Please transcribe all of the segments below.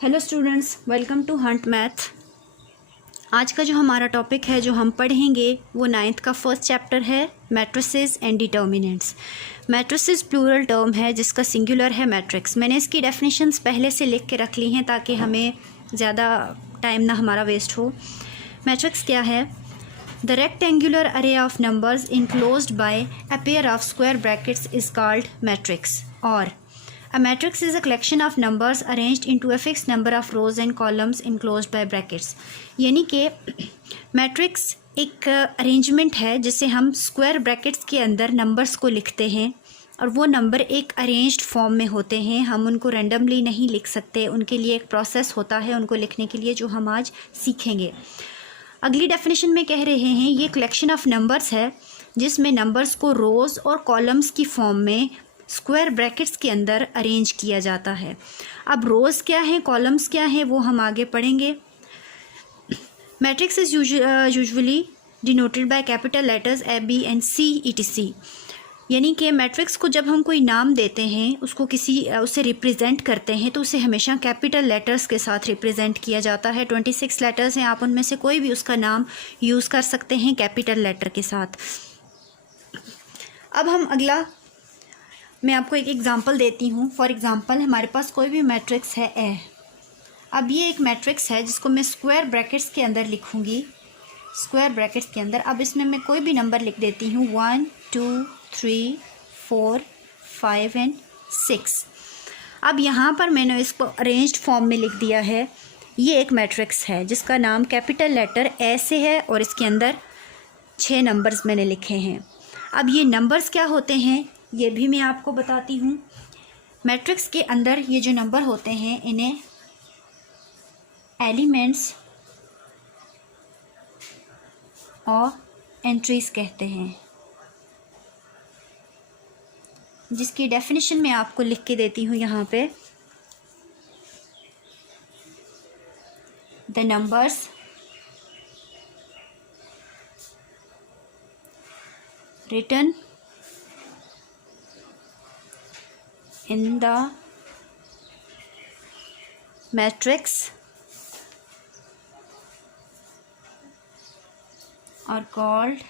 Hello students, welcome to hunt math. आज का जो हमारा टॉपिक है जो हम पढ़ेंगे वो 9th का फर्स्ट चैप्टर है, matrices and determinants. Matrices plural term है जिसका सिंगुलर है मैट्रिक्स। मैंने इसकी डेफिनेशंस पहले से लिख के रख ली हैं ताकि हमें ज़्यादा टाइम ना हमारा वेस्ट हो। मैट्रिक्स क्या है? द रेक्टेंगुलर अरे of numbers enclosed bye a pair of square brackets is called matrix. और a matrix is a collection of numbers arranged into a fixed number of rows and columns enclosed by brackets। यानी कि matrix एक arrangement है जिसे हम square brackets के अंदर numbers को लिखते हैं और वो नंबर एक अरेंज्ड फॉर्म में होते हैं। हम उनको रैंडमली नहीं लिख सकते, उनके लिए एक प्रोसेस होता है उनको लिखने के लिए, जो हम आज सीखेंगे। अगली डेफिनेशन में कह रहे हैं ये कलेक्शन ऑफ नंबर्स है जिसमें नंबर्स को रोज़ और कॉलम्स की फॉर्म में स्क्वायर ब्रैकेट्स के अंदर अरेंज किया जाता है। अब रोज़ क्या है, कॉलम्स क्या है, वो हम आगे पढ़ेंगे। Matrix is usually denoted by capital letters A B and C ETC। यानी कि मैट्रिक्स को जब हम कोई नाम देते हैं, उसको उसे रिप्रेजेंट करते हैं तो उसे हमेशा कैपिटल लेटर्स के साथ रिप्रेजेंट किया जाता है। 26 लेटर्स हैं, आप उनमें से कोई भी उसका नाम यूज़ कर सकते हैं कैपिटल लेटर के साथ। अब हम अगला मैं आपको एक एग्ज़ाम्पल देती हूँ। फॉर एग्ज़ाम्पल हमारे पास कोई भी मैट्रिक्स है ए। अब ये एक मैट्रिक्स है जिसको मैं स्क्वायर ब्रैकेट्स के अंदर लिखूँगी, स्क्वायर ब्रैकेट्स के अंदर। अब इसमें मैं कोई भी नंबर लिख देती हूँ 1 2 3 4 5 एंड 6। अब यहाँ पर मैंने इसको अरेंज्ड फॉर्म में लिख दिया है। ये एक मैट्रिक्स है जिसका नाम कैपिटल लेटर ए से है और इसके अंदर 6 नंबर्स मैंने लिखे हैं। अब ये नंबर्स क्या होते हैं ये भी मैं आपको बताती हूँ। मैट्रिक्स के अंदर ये जो नंबर होते हैं इन्हें एलिमेंट्स और एंट्रीज कहते हैं, जिसकी डेफिनेशन मैं आपको लिख के देती हूँ यहाँ पे। The numbers written in the matrix are called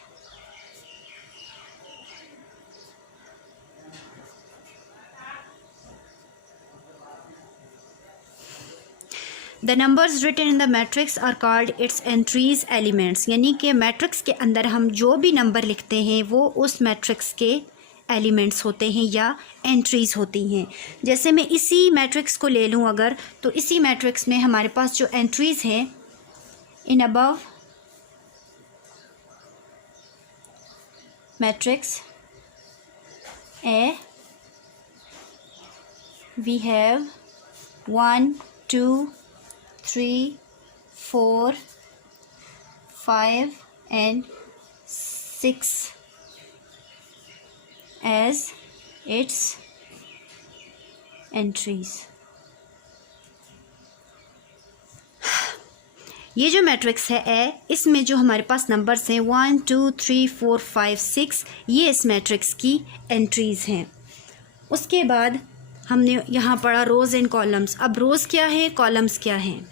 the numbers written in the matrix are called its entries elements। यानी कि मैट्रिक्स के अंदर हम जो भी नंबर लिखते हैं वो उस मैट्रिक्स के एलिमेंट्स होते हैं या एंट्रीज़ होती हैं। जैसे मैं इसी मैट्रिक्स को ले लूँ अगर, तो इसी मैट्रिक्स में हमारे पास जो एंट्रीज़ हैं in above matrix A V have 1 2 3 4 5 and 6 as its entries। ये जो मैट्रिक्स है ए, इसमें जो हमारे पास नंबर्स हैं 1 2 3 4 5 6, ये इस मैट्रिक्स की एंट्रीज़ हैं। उसके बाद हमने यहाँ पढ़ा रोज़ एंड कॉलम्स। अब रोज़ क्या है, कॉलम्स क्या हैं?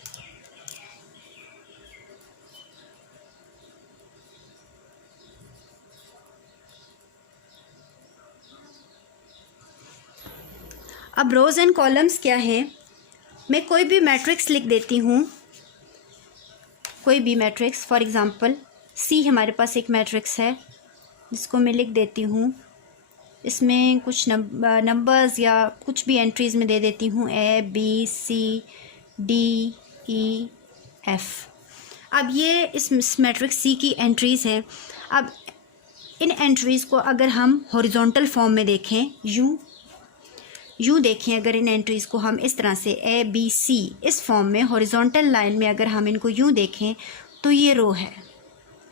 अब रोज़ एंड कॉलम्स क्या हैं? मैं कोई भी मैट्रिक्स लिख देती हूँ, कोई भी मैट्रिक्स। फॉर एग्ज़ाम्पल सी हमारे पास एक मैट्रिक्स है जिसको मैं लिख देती हूँ। इसमें कुछ नंबर्स या कुछ भी एंट्रीज़ में दे देती हूँ A B C D E F। अब ये इस मैट्रिक्स सी की एंट्रीज़ हैं। अब इन एंट्रीज़ को अगर हम हॉरिजॉन्टल फॉर्म में देखें, यूँ देखें, अगर इन एंट्रीज़ को हम इस तरह से A B C इस फॉर्म में हॉरिजॉन्टल लाइन में अगर हम इनको यूँ देखें तो ये रो है।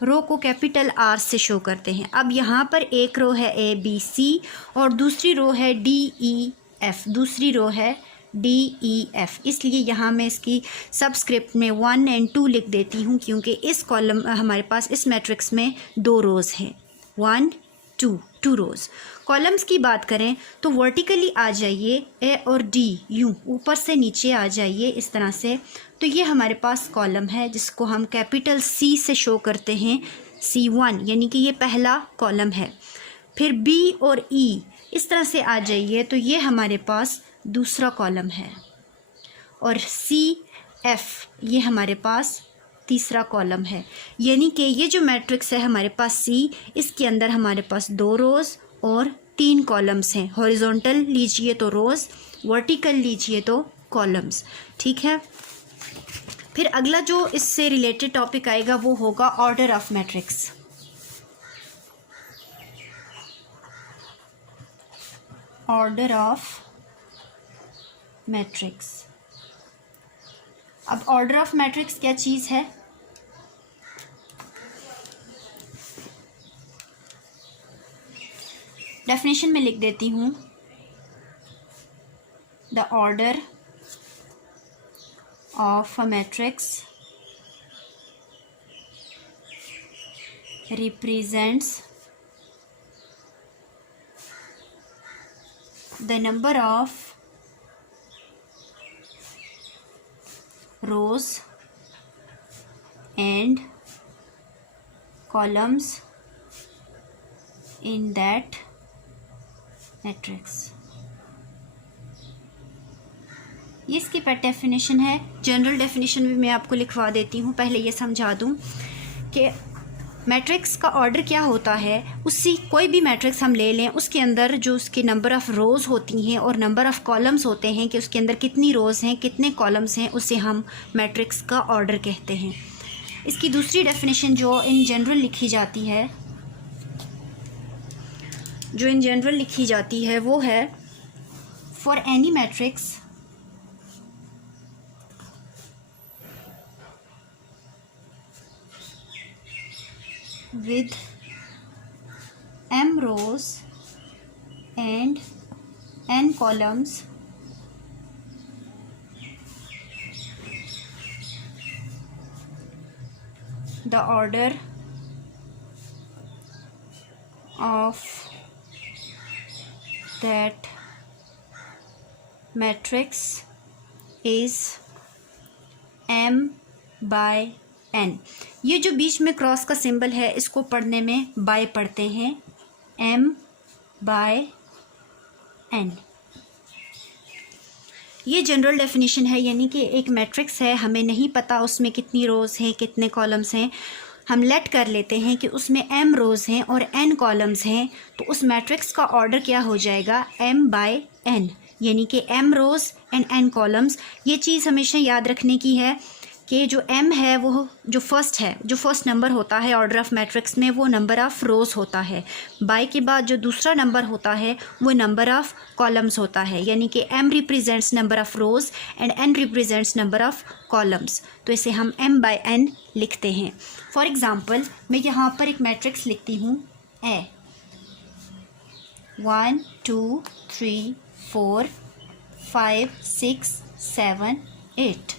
रो को कैपिटल R से शो करते हैं। अब यहाँ पर एक रो है A B C और दूसरी रो है D E F, दूसरी रो है D E F। इसलिए यहाँ मैं इसकी सबस्क्रिप्ट में 1 और 2 लिख देती हूँ क्योंकि इस कॉलम हमारे पास इस मैट्रिक्स में 2 रोज़ हैं 1 2। 2 रोज़। कॉलम्स की बात करें तो वर्टिकली आ जाइए, ए और डी यूँ ऊपर से नीचे आ जाइए इस तरह से, तो ये हमारे पास कॉलम है जिसको हम कैपिटल सी से शो करते हैं, C1, यानी कि ये पहला कॉलम है। फिर बी और ई इस तरह से आ जाइए तो ये हमारे पास दूसरा कॉलम है, और CF ये हमारे पास तीसरा कॉलम है। यानी कि ये जो मैट्रिक्स है हमारे पास C, इसके अंदर हमारे पास 2 रोज़ और 3 कॉलम्स हैं। हॉरिजॉन्टल लीजिए तो रोज़, वर्टिकल लीजिए तो कॉलम्स, ठीक है। फिर अगला जो इससे रिलेटेड टॉपिक आएगा वो होगा order of matrix. Order of matrix. अब ऑर्डर ऑफ मैट्रिक्स क्या चीज़ है? डेफिनेशन में लिख देती हूँ, the order of a matrix represents the number of rows and columns in that matrix। ये इसकी पेट डेफिनेशन है। जनरल डेफिनेशन भी मैं आपको लिखवा देती हूँ। पहले ये समझा दूँ कि मैट्रिक्स का ऑर्डर क्या होता है। उसी कोई भी मैट्रिक्स हम ले लें, उसके अंदर जो उसके नंबर ऑफ़ रोज़ होती हैं और नंबर ऑफ़ कॉलम्स होते हैं कि उसके अंदर कितनी रोज़ हैं कितने कॉलम्स हैं, उसे हम मैट्रिक्स का ऑर्डर कहते हैं। इसकी दूसरी डेफिनेशन जो इन जनरल लिखी जाती है वो है, for any matrix with m rows and n columns the order of that matrix is m by n। ये जो बीच में क्रॉस का सिंबल है इसको पढ़ने में बाय पढ़ते हैं, m by n। ये जनरल डेफिनेशन है, यानी कि एक मैट्रिक्स है, हमें नहीं पता उसमें कितनी रोज़ हैं कितने कॉलम्स हैं, हम लेट कर लेते हैं कि उसमें m रोज़ हैं और n कॉलम्स हैं, तो उस मैट्रिक्स का ऑर्डर क्या हो जाएगा, m by n, यानी कि m rows and n columns. ये चीज़ हमेशा याद रखने की है कि जो m है वो जो फर्स्ट नंबर होता है ऑर्डर ऑफ मैट्रिक्स में, वो नंबर ऑफ़ रोज़ होता है। बाय के बाद जो दूसरा नंबर होता है वो नंबर ऑफ़ कॉलम्स होता है, यानी कि m represents number of rows and n represents number of columns, तो इसे हम m by n लिखते हैं। फॉर एग्ज़ाम्पल मैं यहाँ पर एक मैट्रिक्स लिखती हूँ, A 1 2 3 4 5 6 7 8,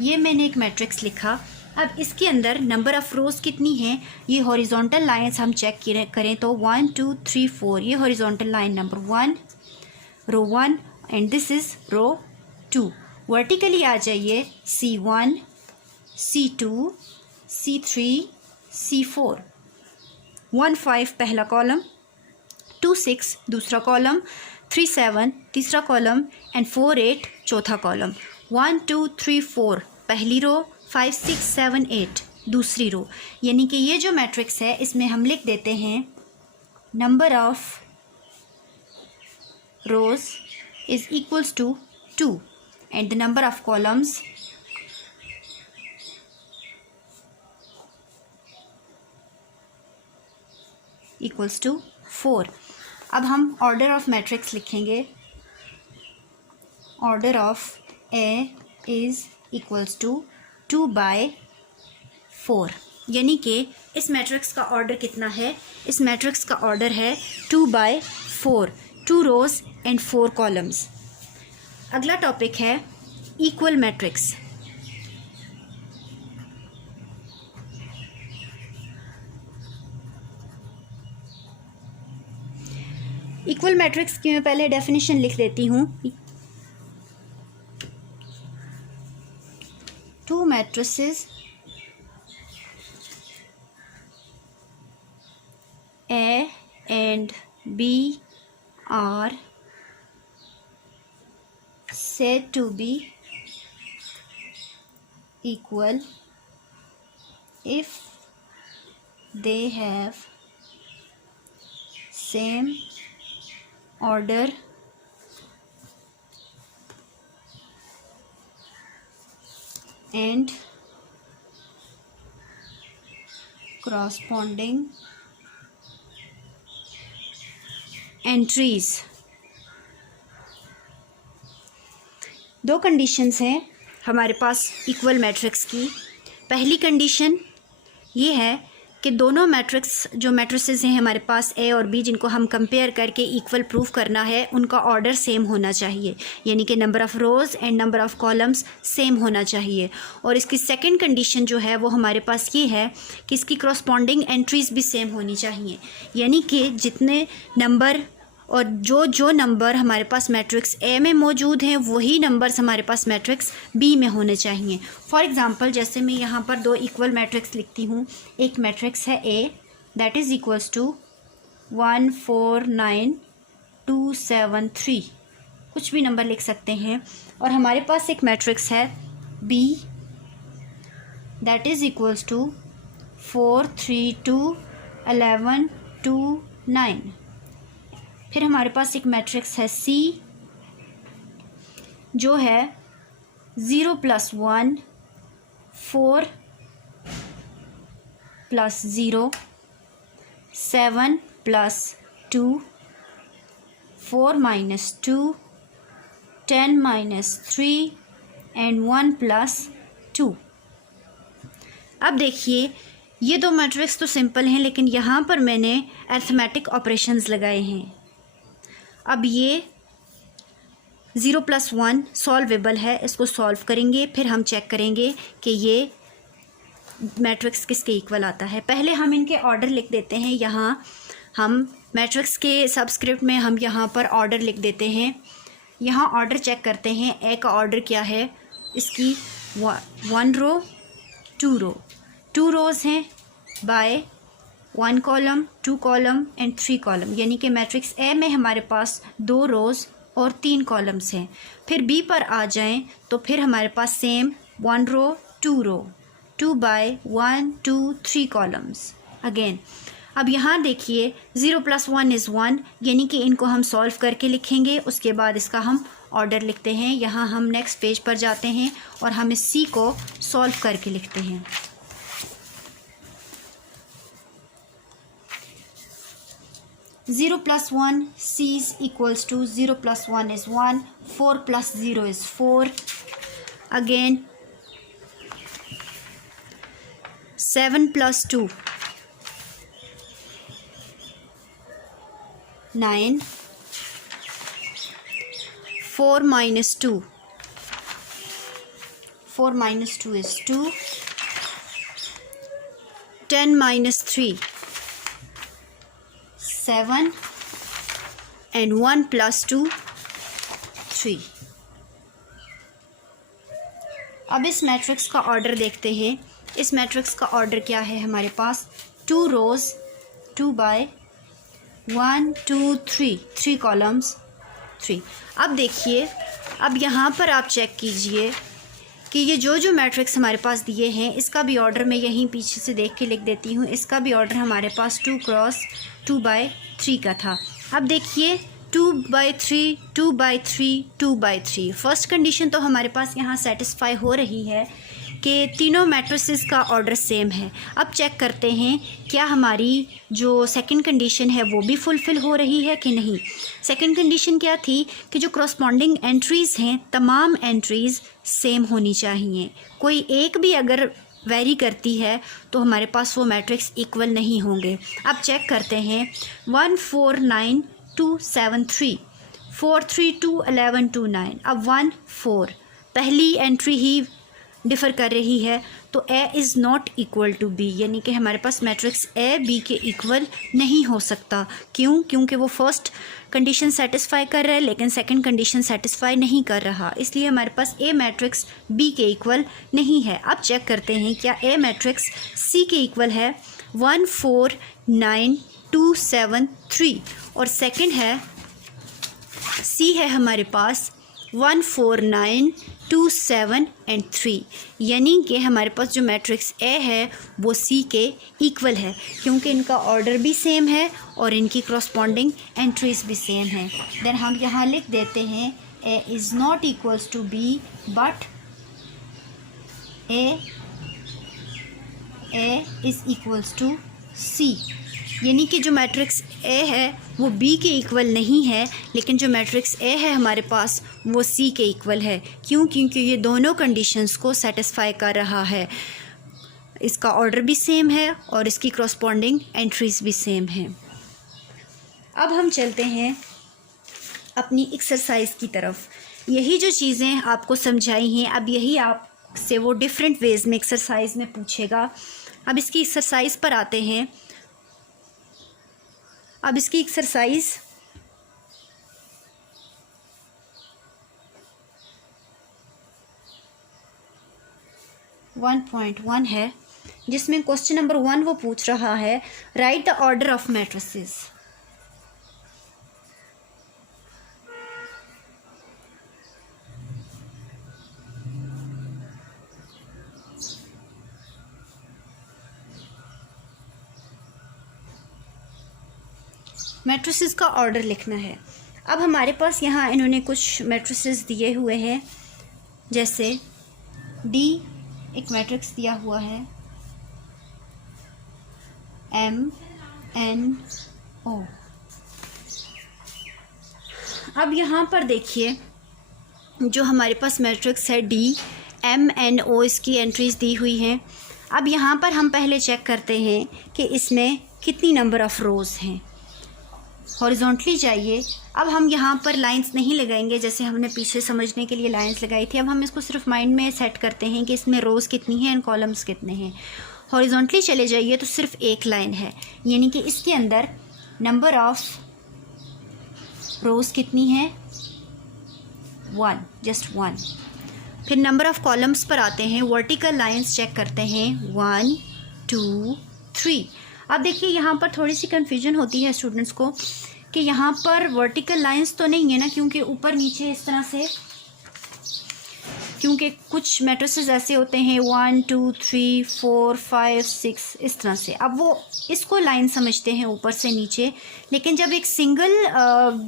ये मैंने एक मैट्रिक्स लिखा। अब इसके अंदर नंबर ऑफ़ रोज़ कितनी हैं, ये हॉरिजॉन्टल लाइंस हम चेक करें तो 1 2 3 4, ये horizontal line number 1, row 1 and this is row 2। Vertically आ जाइए, C1 C2 C3 C4, 1 5 पहला कॉलम, 2 6 दूसरा कॉलम, 3 7 तीसरा कॉलम एंड 4 8 चौथा कॉलम। 1 2 3 4 पहली रो, 5 6 7 8 दूसरी रो, यानी कि ये जो मैट्रिक्स है इसमें हम लिख देते हैं number of rows is equals to 2 and the number of columns equals to 4। अब हम ऑर्डर ऑफ मैट्रिक्स लिखेंगे, order of A is equals to 2 by 4, यानी कि इस मैट्रिक्स का ऑर्डर कितना है, इस मैट्रिक्स का ऑर्डर है 2 by 4, 2 रोज़ एंड 4 कॉलम्स। अगला टॉपिक है इक्वल मैट्रिक्स। इक्वल मैट्रिक्स की मैं पहले डेफिनेशन लिख लेती हूँ। To matrices A and B are said to be equal if they have same order and corresponding entries. दो कंडीशंस हैं हमारे पास इक्वल मैट्रिक्स की। पहली कंडीशन ये है कि दोनों मैट्रिक्स जो मैट्रिसेस हैं हमारे पास ए और बी, जिनको हम कंपेयर करके इक्वल प्रूफ करना है, उनका ऑर्डर सेम होना चाहिए, यानी कि number of rows and number of columns same होना चाहिए। और इसकी सेकंड कंडीशन जो है वो हमारे पास ये है कि इसकी करस्पॉन्डिंग एंट्रीज़ भी सेम होनी चाहिए, यानी कि जितने नंबर और जो नंबर हमारे पास मैट्रिक्स ए में मौजूद हैं वही नंबर्स हमारे पास मैट्रिक्स बी में होने चाहिए। फॉर एग्ज़ाम्पल, जैसे मैं यहाँ पर दो इक्वल मैट्रिक्स लिखती हूँ। एक मैट्रिक्स है ए दैट इज़ इक्वल्स टू 1 4 9 2 7 3, कुछ भी नंबर लिख सकते हैं। और हमारे पास एक मैट्रिक्स है B that is equals to 4 3 2 11 2 9। फिर हमारे पास एक मैट्रिक्स है सी जो है 0 + 1 4 + 0 7 + 2 4 - 2 10 - 3 एंड 1 + 2। अब देखिए, ये दो मैट्रिक्स तो सिंपल हैं, लेकिन यहाँ पर मैंने अरिथमेटिक ऑपरेशंस लगाए हैं। अब ये 0 + 1 सॉल्वेबल है, इसको सॉल्व करेंगे, फिर हम चेक करेंगे कि ये मैट्रिक्स किसके इक्वल आता है। पहले हम इनके ऑर्डर लिख देते हैं। यहाँ हम मैट्रिक्स के सबस्क्रिप्ट में हम यहाँ पर ऑर्डर लिख देते हैं। यहाँ ऑर्डर चेक करते हैं। ए का ऑर्डर क्या है, इसकी 1 रो 2 रो 2 रोज़ हैं by 1 column 2 column and 3 column, यानी कि मैट्रिक्स ए में हमारे पास 2 रोज़ और 3 कॉलम्स हैं। फिर बी पर आ जाएं तो फिर हमारे पास सेम 1 रो 2 बाय 1 2 3 कॉलम्स अगेन। अब यहाँ देखिए 0 + 1 = 1, यानी कि इनको हम सॉल्व करके लिखेंगे। उसके बाद इसका हम ऑर्डर लिखते हैं। यहाँ हम नेक्स्ट पेज पर जाते हैं और हम इस सी को सॉल्व करके लिखते हैं। 0 + 1 C is equals to 0 + 1 is 1, 4 + 0 is 4, again 7 + 2 9, 4 - 2 is 2, 10 - 3 7 and 1 + 2 3। अब इस मैट्रिक्स का ऑर्डर देखते हैं। इस मैट्रिक्स का ऑर्डर क्या है हमारे पास, 2 रोज़ 2 बाय 1 2 3 कॉलम्स 3। अब देखिए, अब यहाँ पर आप चेक कीजिए कि ये जो मैट्रिक्स हमारे पास दिए हैं, इसका भी ऑर्डर मैं यहीं पीछे से देख के लिख देती हूँ। इसका भी ऑर्डर हमारे पास 2 × 2/3 का था। अब देखिए 2/3 2/3 2/3, फर्स्ट कंडीशन तो हमारे पास यहाँ सेटिस्फाई हो रही है कि तीनों मैट्रिसेस का ऑर्डर सेम है। अब चेक करते हैं क्या हमारी जो सेकंड कंडीशन है वो भी फुलफ़िल हो रही है कि नहीं। सेकंड कंडीशन क्या थी कि जो करस्पॉन्डिंग एंट्रीज़ हैं, तमाम एंट्रीज़ सेम होनी चाहिए। कोई एक भी अगर वेरी करती है तो हमारे पास वो मैट्रिक्स इक्वल नहीं होंगे। अब चेक करते हैं 1 4 9 2 7 3, 4 3 2 11 2 9। अब 1 4 पहली एंट्री ही डिफ़र कर रही है, तो A is not equal to B, यानी कि हमारे पास मैट्रिक्स ए बी के इक्वल नहीं हो सकता। क्यों? क्योंकि वो फर्स्ट कंडीशन सेटिस्फाई कर रहा है लेकिन सेकंड कंडीशन सेटिस्फाई नहीं कर रहा, इसलिए हमारे पास ए मैट्रिक्स बी के इक्वल नहीं है। अब चेक करते हैं क्या ए मैट्रिक्स सी के इक्वल है। 1 4 9 2 7 3 और सेकंड है सी है हमारे पास 1 4 9 2 7 एंड 3, यानी कि हमारे पास जो मैट्रिक्स ए है वो सी के इक्वल है क्योंकि इनका ऑर्डर भी सेम है और इनकी करस्पॉन्डिंग एंट्रीज भी सेम है। देन हम यहाँ लिख देते हैं a is not equals to b but a is equals to c, यानी कि जो मैट्रिक्स ए है वो बी के इक्वल नहीं है लेकिन जो मैट्रिक्स ए है हमारे पास वो सी के इक्वल है। क्यों? क्योंकि ये दोनों कंडीशंस को सेटिस्फाई कर रहा है, इसका ऑर्डर भी सेम है और इसकी करस्पॉन्डिंग एंट्रीज भी सेम हैं। अब हम चलते हैं अपनी एक्सरसाइज की तरफ। यही जो चीज़ें आपको समझाई हैं अब यही आपसे वो डिफरेंट वेज़ में एक्सरसाइज में पूछेगा। अब इसकी एक्सरसाइज पर आते हैं। अब इसकी एक्सरसाइज 1.1 है जिसमें क्वेश्चन नंबर 1 वो पूछ रहा है right the order of matrices. Matrices का ऑर्डर लिखना है। अब हमारे पास यहाँ इन्होंने कुछ मैट्रिसेस दिए हुए हैं, जैसे डी एक मैट्रिक्स दिया हुआ है, एम एन ओ। अब यहाँ पर देखिए जो हमारे पास मैट्रिक्स है डी एम एन ओ, इसकी एंट्रीज दी हुई हैं। अब यहाँ पर हम पहले चेक करते हैं कि इसमें कितनी नंबर ऑफ़ रोज़ हैं। हॉरिजॉन्टली जाइए। अब हम यहाँ पर लाइंस नहीं लगाएंगे जैसे हमने पीछे समझने के लिए लाइंस लगाई थी। अब हम इसको सिर्फ माइंड में सेट करते हैं कि इसमें रोज़ कितनी हैं एंड कॉलम्स कितने हैं। हॉरिजॉन्टली चले जाइए तो सिर्फ एक लाइन है, यानी कि इसके अंदर नंबर ऑफ़ रोज़ कितनी है 1, जस्ट 1। फिर नंबर ऑफ़ कॉलम्स पर आते हैं, वर्टिकल लाइंस चेक करते हैं 1 2 3। अब देखिए यहाँ पर थोड़ी सी कन्फ्यूजन होती है स्टूडेंट्स को कि यहाँ पर वर्टिकल लाइंस तो नहीं है ना, क्योंकि ऊपर नीचे इस तरह से, क्योंकि कुछ मैट्रिसेस ऐसे होते हैं 1 2 3 4 5 6 इस तरह से। अब वो इसको लाइन समझते हैं ऊपर से नीचे, लेकिन जब एक सिंगल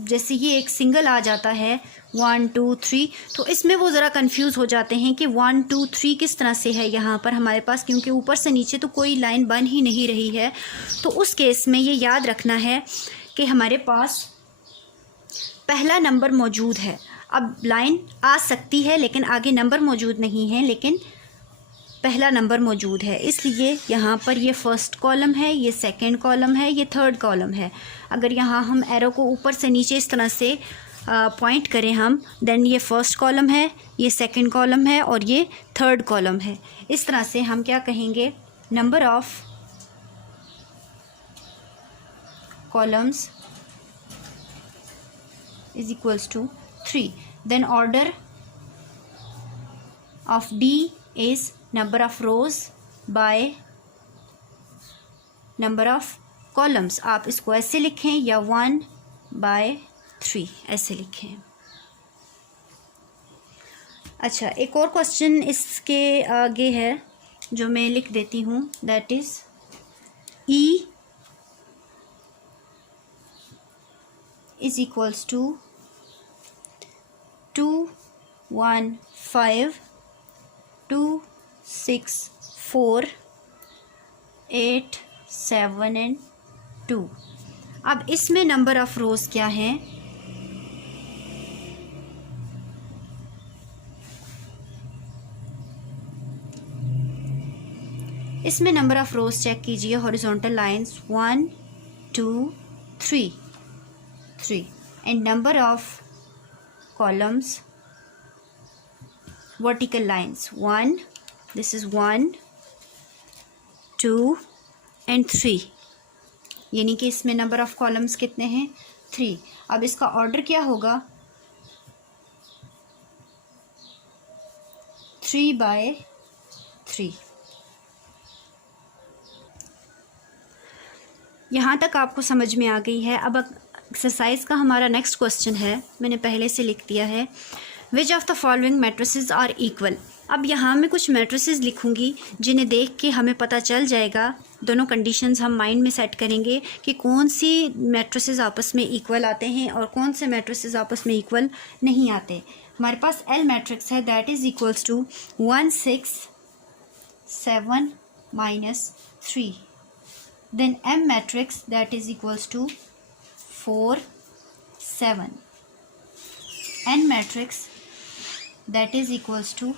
जैसे ये एक सिंगल आ जाता है 1 2 3 तो इसमें वो ज़रा कंफ्यूज हो जाते हैं कि 1 2 3 किस तरह से है यहाँ पर हमारे पास, क्योंकि ऊपर से नीचे तो कोई लाइन बन ही नहीं रही है। तो उस केस में ये याद रखना है कि हमारे पास पहला नंबर मौजूद है। अब लाइन आ सकती है लेकिन आगे नंबर मौजूद नहीं है, लेकिन पहला नंबर मौजूद है, इसलिए यहाँ पर ये फर्स्ट कॉलम है, ये सेकंड कॉलम है, ये थर्ड कॉलम है। अगर यहाँ हम एरो को ऊपर से नीचे इस तरह से पॉइंट करें हम, देन ये फर्स्ट कॉलम है, ये सेकंड कॉलम है और ये थर्ड कॉलम है। इस तरह से हम क्या कहेंगे, number of columns is equals to 3. Then order of D is number of rows by number of columns. आप इसको ऐसे लिखें या 1/3 ऐसे लिखें। अच्छा, एक और क्वेश्चन इसके आगे है जो मैं लिख देती हूँ, that is E is equals to 2 1 5 2 6 4 8 7 and 2। अब इसमें नंबर ऑफ़ रोज़ क्या हैं, इसमें नंबर ऑफ़ रोज़ चेक कीजिए, horizontal lines 1 2 3 and number of columns, vertical lines 1, this is 1 2 and 3, यानी कि इसमें नंबर ऑफ़ कॉलम्स कितने हैं 3। अब इसका ऑर्डर क्या होगा? 3/3। यहाँ तक आपको समझ में आ गई है। अब एक्सरसाइज का हमारा नेक्स्ट क्वेश्चन है, मैंने पहले से लिख दिया है, which of the following matrices are equal. अब यहाँ मैं कुछ मैट्रिसेस लिखूँगी जिन्हें देख के हमें पता चल जाएगा, दोनों कंडीशंस हम माइंड में सेट करेंगे कि कौन सी मैट्रिसेस आपस में इक्वल आते हैं और कौन से मैट्रिसेस आपस में इक्वल नहीं आते। हमारे पास एल मैट्रिक्स है, that is equals to 1 6 7 -3। Then M matrix, that is equals to 4 7. N matrix, that is equals to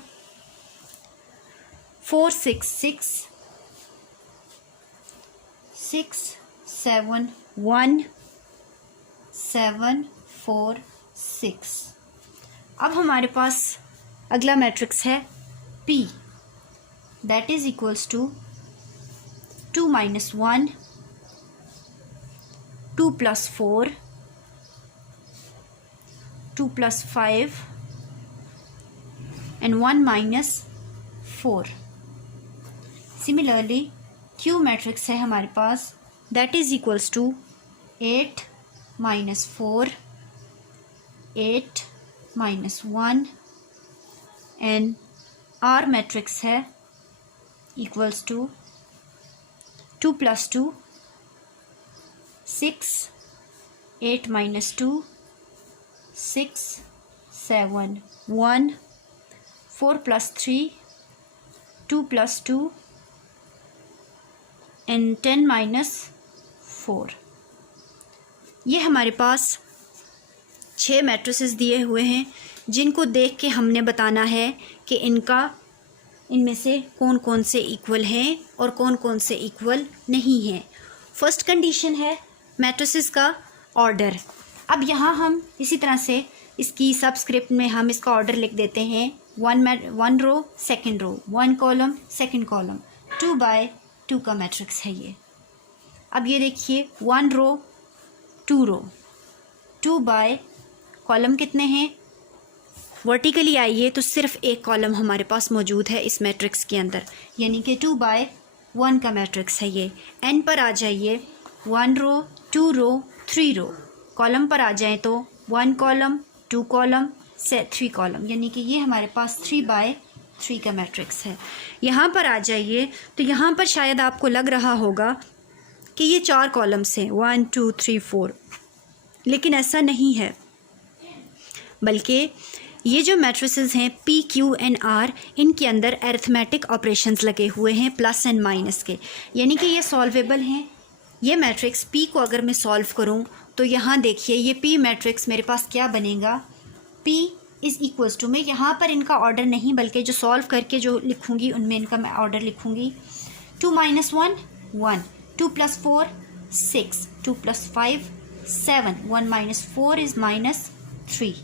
4 6 6 6 7 1 7 4 6। अब हमारे पास अगला मैट्रिक्स है P, that is equals to 2 - 1 2 + 4 2 + 5 and 1 - 4। Similarly Q matrix है हमारे पास, that is equals to 8 - 4 8 - 1 and R matrix है equals to 2 + 2 6 8 - 2 6 7 1 4 + 3 2 + 2 and 10 - 4। ये हमारे पास 6 मैट्रिसेस दिए हुए हैं जिनको देख के हमने बताना है कि इनमें से कौन कौन से इक्वल हैं और कौन कौन से इक्वल नहीं हैं। फर्स्ट कंडीशन है मैट्रिसेस का ऑर्डर। अब यहाँ हम इसी तरह से इसकी सबस्क्रिप्ट में हम इसका ऑर्डर लिख देते हैं, 1 row second row, 1 column second column, 2/2 का मैट्रिक्स है ये। अब ये देखिए 1 रो 2 रो, 2 बाय कॉलम कितने हैं? वर्टिकली आइए तो सिर्फ एक कॉलम हमारे पास मौजूद है इस मैट्रिक्स के अंदर, यानी कि 2/1 का मैट्रिक्स है ये। एन पर आ जाइए, 1 रो 2 रो 3 रो, कॉलम पर आ जाएं तो 1 कॉलम 2 कॉलम से 3 कॉलम, यानी कि ये हमारे पास 3/3 का मैट्रिक्स है। यहाँ पर आ जाइए तो यहाँ पर शायद आपको लग रहा होगा कि ये 4 कॉलम्स हैं, 1 2 3 4, लेकिन ऐसा नहीं है, बल्कि ये जो मैट्रिसेस हैं P Q and R, इनके अंदर अरिथमेटिक ऑपरेशंस लगे हुए हैं प्लस एंड माइनस के, यानी कि ये सॉल्वेबल हैं। ये मैट्रिक्स P को अगर मैं सॉल्व करूं तो यहाँ देखिए ये P मैट्रिक्स मेरे पास क्या बनेगा, P इज़ इक्वल्स टू, मैं यहाँ पर इनका ऑर्डर नहीं बल्कि जो सॉल्व करके जो लिखूँगी उनमें इनका मैं ऑर्डर लिखूँगी। 2 - 1 1 2 + 4 6 2 + 5 7 1 - 4 इज़ -3।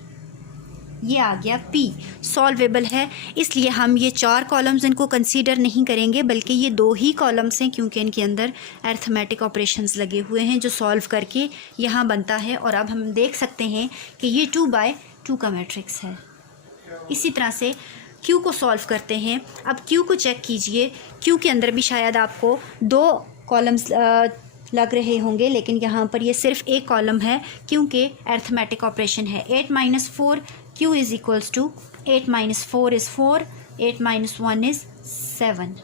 ये आ गया P, सॉल्वेबल है, इसलिए हम ये 4 कॉलम्स इनको कंसीडर नहीं करेंगे बल्कि ये 2 ही कॉलम्स हैं, क्योंकि इनके अंदर अरिथमेटिक ऑपरेशंस लगे हुए हैं जो सॉल्व करके यहाँ बनता है। और अब हम देख सकते हैं कि ये 2/2 का मैट्रिक्स है। इसी तरह से Q को सॉल्व करते हैं। अब Q को चेक कीजिए, Q के अंदर भी शायद आपको 2 कॉलम्स लग रहे होंगे, लेकिन यहाँ पर ये सिर्फ एक कॉलम है क्योंकि अरिथमेटिक ऑपरेशन है। 8 - 4 Q is equals to 8 - 4 is 4 8 - 1 is 7।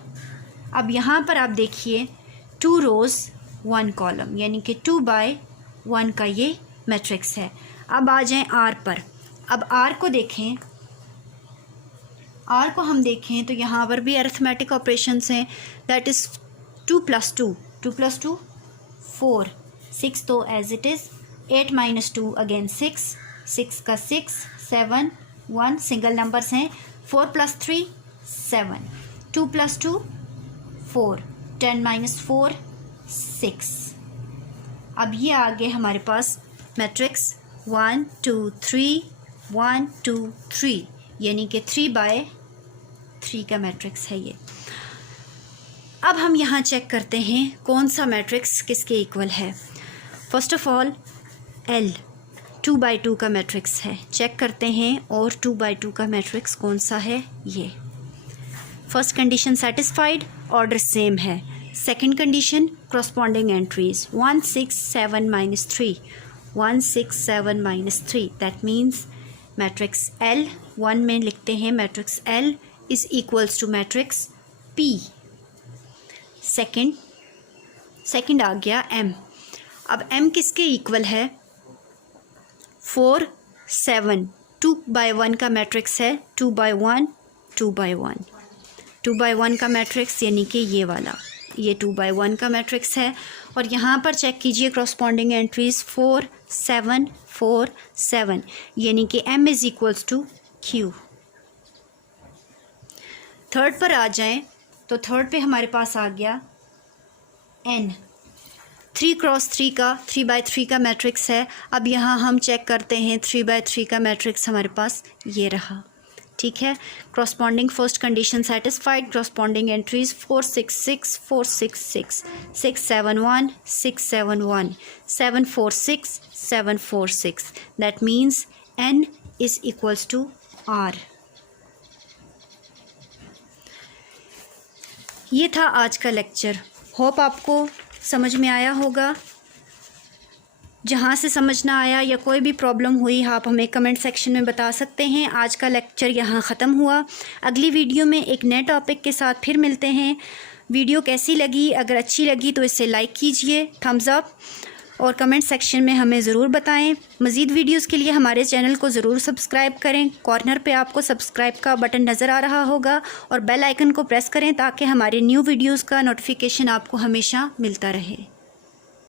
अब यहाँ पर आप देखिए 2 रोज़ 1 कॉलम, यानी कि 2/1 का ये मैट्रिक्स है। अब आ जाएं R पर। अब R को देखें, R को हम देखें तो यहाँ पर भी अरिथमेटिक ऑपरेशंस हैं, दैट इज़ 2 + 2 2 + 2 4 6 तो एज इट इज़, 8 - 2 अगेन 6 6 का 6 7 1 सिंगल नंबर्स हैं, 4 + 3 7 2 + 2 4 10 - 4 6। अब ये आ गए हमारे पास मैट्रिक्स 1 2 3 1 2 3, यानी कि 3/3 का मैट्रिक्स है ये। अब हम यहाँ चेक करते हैं कौन सा मैट्रिक्स किसके इक्वल है। फर्स्ट ऑफ ऑल L 2/2 का मैट्रिक्स है। चेक करते हैं और 2/2 का मैट्रिक्स कौन सा है। ये first condition satisfied, order same है। Second condition corresponding entries 1 6 7 -3 1 6 7 -3 that means matrix L 1 में लिखते हैं matrix L is equals to matrix P। Second आ गया M। अब M किसके इक्वल है? 4 7 2/1 का मैट्रिक्स है। 2/1 2/1 2/1 का मैट्रिक्स यानी कि ये वाला, ये 2/1 का मैट्रिक्स है। और यहाँ पर चेक कीजिए क्रॉसपॉन्डिंग एंट्रीज 4 7 4 7 यानी कि M is equals to Q। Third पर आ जाएं तो थर्ड पे हमारे पास आ गया N। 3x3 का 3/3 का मैट्रिक्स है। अब यहाँ हम चेक करते हैं 3/3 का मैट्रिक्स हमारे पास ये रहा। ठीक है, corresponding first condition satisfied, corresponding entries 4 6 6 4 6 6 6 7 1 6 7 1 7 4 6 7 4 6 that means N is equals to R। ये था आज का लेक्चर। होप आपको समझ में आया होगा। जहाँ से समझ ना आया या कोई भी प्रॉब्लम हुई आप हमें कमेंट सेक्शन में बता सकते हैं। आज का लेक्चर यहाँ ख़त्म हुआ। अगली वीडियो में एक नए टॉपिक के साथ फिर मिलते हैं। वीडियो कैसी लगी? अगर अच्छी लगी तो इसे लाइक कीजिए, थम्स अप, और कमेंट सेक्शन में हमें ज़रूर बताएं। मज़ीद वीडियोस के लिए हमारे चैनल को ज़रूर सब्सक्राइब करें। कॉर्नर पे आपको सब्सक्राइब का बटन नज़र आ रहा होगा और बेल आइकन को प्रेस करें ताकि हमारे न्यू वीडियोस का नोटिफिकेशन आपको हमेशा मिलता रहे।